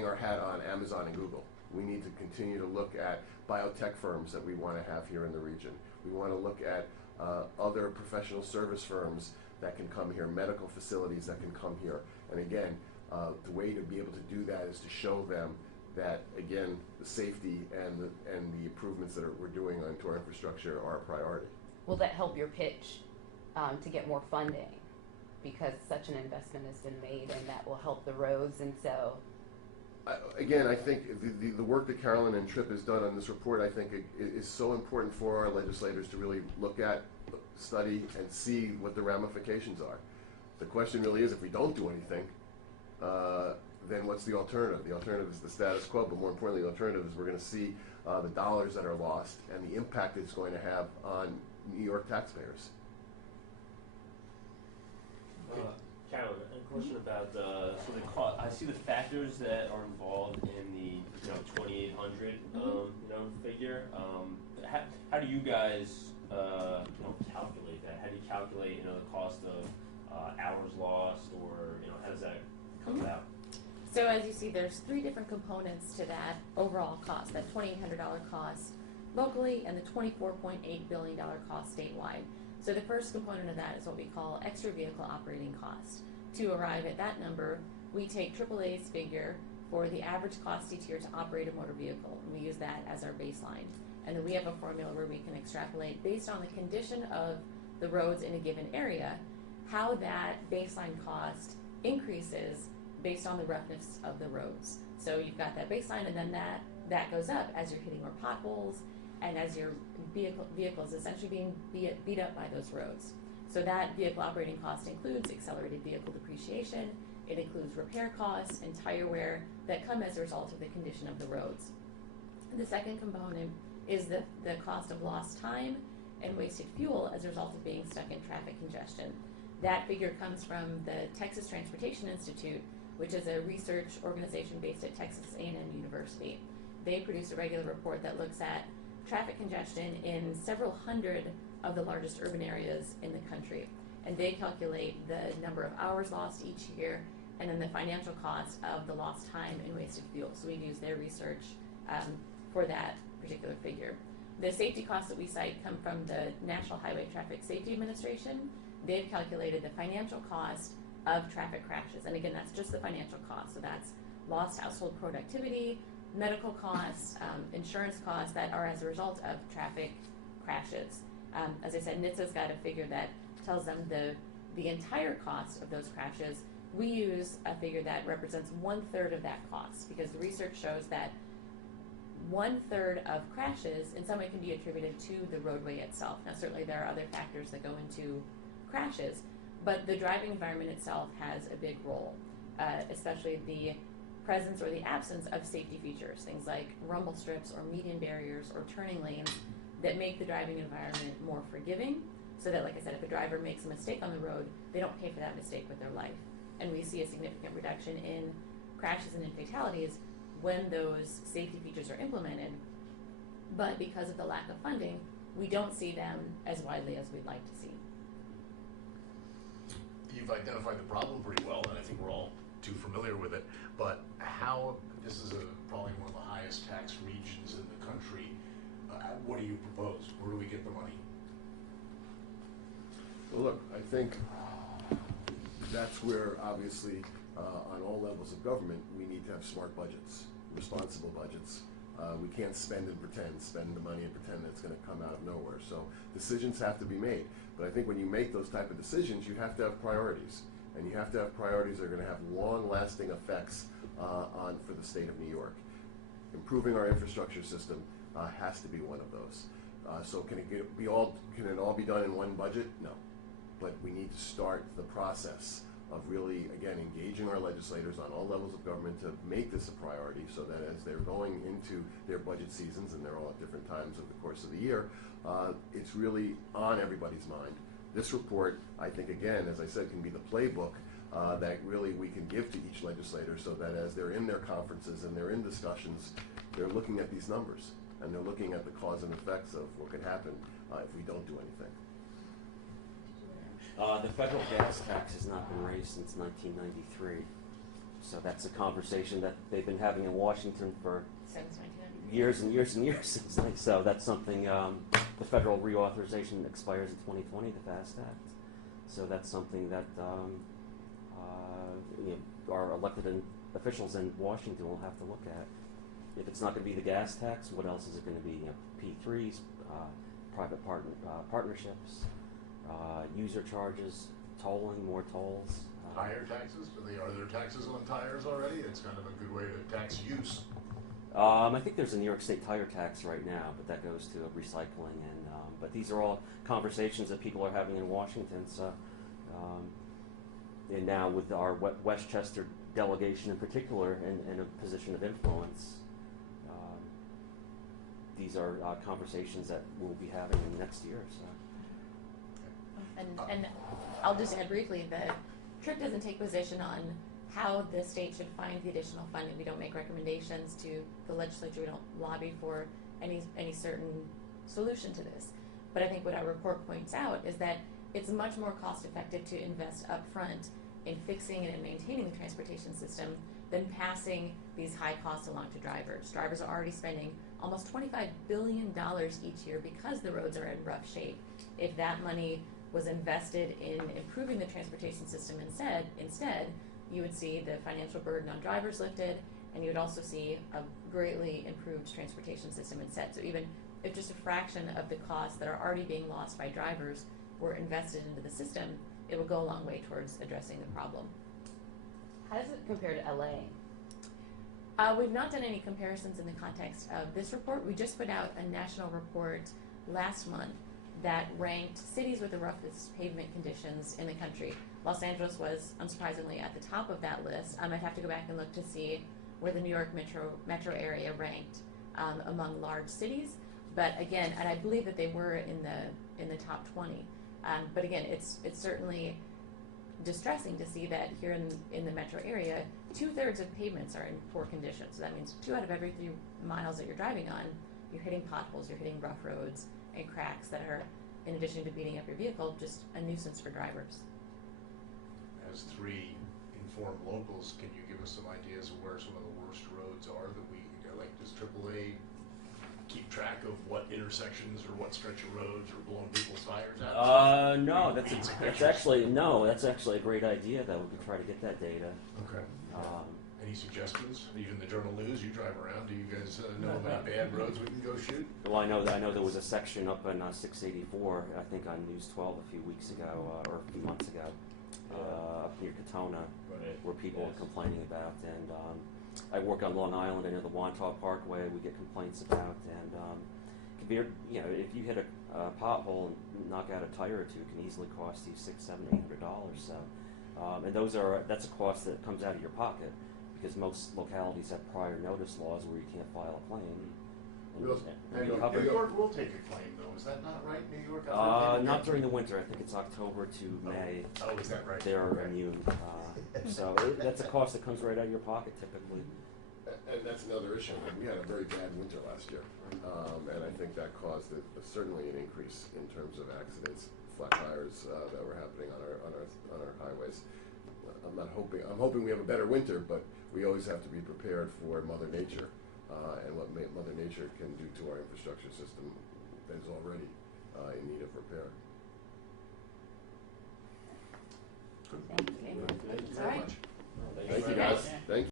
hang our hat on Amazon and Google. We need to continue to look at biotech firms that we want to have here in the region. We want to look at other professional service firms that can come here, medical facilities that can come here. And again, the way to be able to do that is to show them that, again, the safety and the improvements that we're doing onto our infrastructure are a priority. Will that help your pitch to get more funding? Because such an investment has been made, and that will help the roads, and so. Again, I think the work that Carolyn and Tripp has done on this report, I think is so important for our legislators to really look at, study, and see what the ramifications are. The question really is, if we don't do anything, then what's the alternative? The alternative is the status quo, but more importantly, the alternative is we're going to see the dollars that are lost and the impact it's going to have on New York taxpayers. Carolyn, a question about the cost. I see the factors that are involved in the 2,800 figure. How do you guys calculate that? How do you calculate the cost of hours lost, or how does that come about? So as you see, there's 3 different components to that overall cost, that $2,800 cost locally and the $24.8 billion cost statewide. So the first component of that is what we call extra vehicle operating cost. To arrive at that number, we take AAA's figure for the average cost each year to operate a motor vehicle, and we use that as our baseline. And then we have a formula where we can extrapolate based on the condition of the roads in a given area, how that baseline cost increases based on the roughness of the roads. So you've got that baseline, and then that goes up as you're hitting more potholes and as your vehicles essentially being beat up by those roads. So that vehicle operating cost includes accelerated vehicle depreciation, it includes repair costs and tire wear that come as a result of the condition of the roads. The second component is the cost of lost time and wasted fuel as a result of being stuck in traffic congestion. That figure comes from the Texas Transportation Institute, which is a research organization based at Texas A&M University. They produce a regular report that looks at traffic congestion in several hundred of the largest urban areas in the country. And they calculate the number of hours lost each year and then the financial cost of the lost time and wasted fuel. So we use their research for that particular figure. The safety costs that we cite come from the National Highway Traffic Safety Administration. They've calculated the financial cost of traffic crashes. And again, that's just the financial cost. So that's lost household productivity, medical costs, insurance costs that are as a result of traffic crashes. As I said, NHTSA's got a figure that tells them the entire cost of those crashes. We use a figure that represents 1/3 of that cost, because the research shows that 1/3 of crashes in some way can be attributed to the roadway itself. Now certainly there are other factors that go into crashes, but the driving environment itself has a big role, especially the presence or the absence of safety features, things like rumble strips or median barriers or turning lanes that make the driving environment more forgiving, so that, like I said, if a driver makes a mistake on the road, they don't pay for that mistake with their life. And we see a significant reduction in crashes and in fatalities when those safety features are implemented, but because of the lack of funding, we don't see them as widely as we'd like to see. You've identified the problem pretty well, and I think we're all too familiar with it, but how, this is probably one of the highest tax regions in the country, what do you propose? Where do we get the money? Well, look, I think that's where, obviously, on all levels of government, we need to have smart budgets, responsible budgets. We can't spend and pretend, spend the money and pretend that it's going to come out of nowhere. So decisions have to be made. But I think when you make those type of decisions, you have to have priorities. And you have to have priorities that are going to have long-lasting effects for the state of New York. Improving our infrastructure system has to be one of those. So can it all be done in one budget? No. But we need to start the process of really, again, engaging our legislators on all levels of government to make this a priority, so that as they're going into their budget seasons, and they're all at different times of the course of the year, it's really on everybody's mind. This report, I think, again, as I said, can be the playbook that really we can give to each legislator, so that as they're in their conferences and they're in discussions, they're looking at these numbers, and they're looking at the cause and effects of what could happen if we don't do anything. The federal gas tax has not been raised since 1993. So that's a conversation that they've been having in Washington for Since 1900. years and years and years. Seems like. So that's something. The federal reauthorization expires in 2020, the FAST Act. So that's something that our elected officials in Washington will have to look at. If it's not going to be the gas tax, what else is it going to be? P3s, private partnerships, user charges, tolling, more tolls. Tire taxes? Are there taxes on tires already? It's kind of a good way to tax use. I think there's a New York State tire tax right now, but that goes to recycling. But these are all conversations that people are having in Washington. So, and now with our Westchester delegation in particular in a position of influence, these are conversations that we'll be having in the next year. So. And I'll just add briefly that TRIC doesn't take position on how the state should find the additional funding. We don't make recommendations to the legislature. We don't lobby for any certain solution to this. But I think what our report points out is that it's much more cost effective to invest upfront in fixing and in maintaining the transportation system than passing these high costs along to drivers. Drivers are already spending almost $25 billion each year because the roads are in rough shape. If that money was invested in improving the transportation system instead, you would see the financial burden on drivers lifted, and you would also see a greatly improved transportation system instead. So even if just a fraction of the costs that are already being lost by drivers were invested into the system, it would go a long way towards addressing the problem. How does it compare to LA? We've not done any comparisons in the context of this report. We just put out a national report last month that ranked cities with the roughest pavement conditions in the country. Los Angeles was, unsurprisingly, at the top of that list. I'd have to go back and look to see where the New York metro area ranked among large cities. But again, and I believe that they were in the top 20. But again, it's certainly distressing to see that here in the metro area, 2/3 of pavements are in poor condition. So that means 2 out of every 3 miles that you're driving on, you're hitting potholes, you're hitting rough roads and cracks that are, in addition to beating up your vehicle, just a nuisance for drivers. As 3 informed locals, can you give us some ideas of where some of the worst roads are that we, like, does AAA keep track of what intersections or what stretch of roads are blowing people's tires out? No, that's actually a great idea. That we could try to get that data. Okay. Any suggestions? Even the Journal News, you drive around. Do you guys know of any bad roads we can go shoot? Well, I know there was a section up in 684, I think on News 12 a few weeks ago or a few months ago, up near Katona, where people are complaining about. And I work on Long Island. I know the Wantagh Parkway we get complaints about. And if you hit a pothole and knock out a tire or two, it can easily cost you $600-$800. So, and that's a cost that comes out of your pocket, because most localities have prior notice laws where you can't file a claim. New York will take a claim, though. Is that not right? New York? Not during the winter. I think it's October to May. Oh, is that right? They're immune. So that's a cost that comes right out of your pocket typically. And that's another issue. We had a very bad winter last year, and I think that caused certainly an increase in terms of accidents, flat tires that were happening on our highways. I'm hoping we have a better winter, but we always have to be prepared for Mother Nature and what Mother Nature can do to our infrastructure system that is already in need of repair. Thank you. Thank you very All right. much. Thank you, guys. Thank you.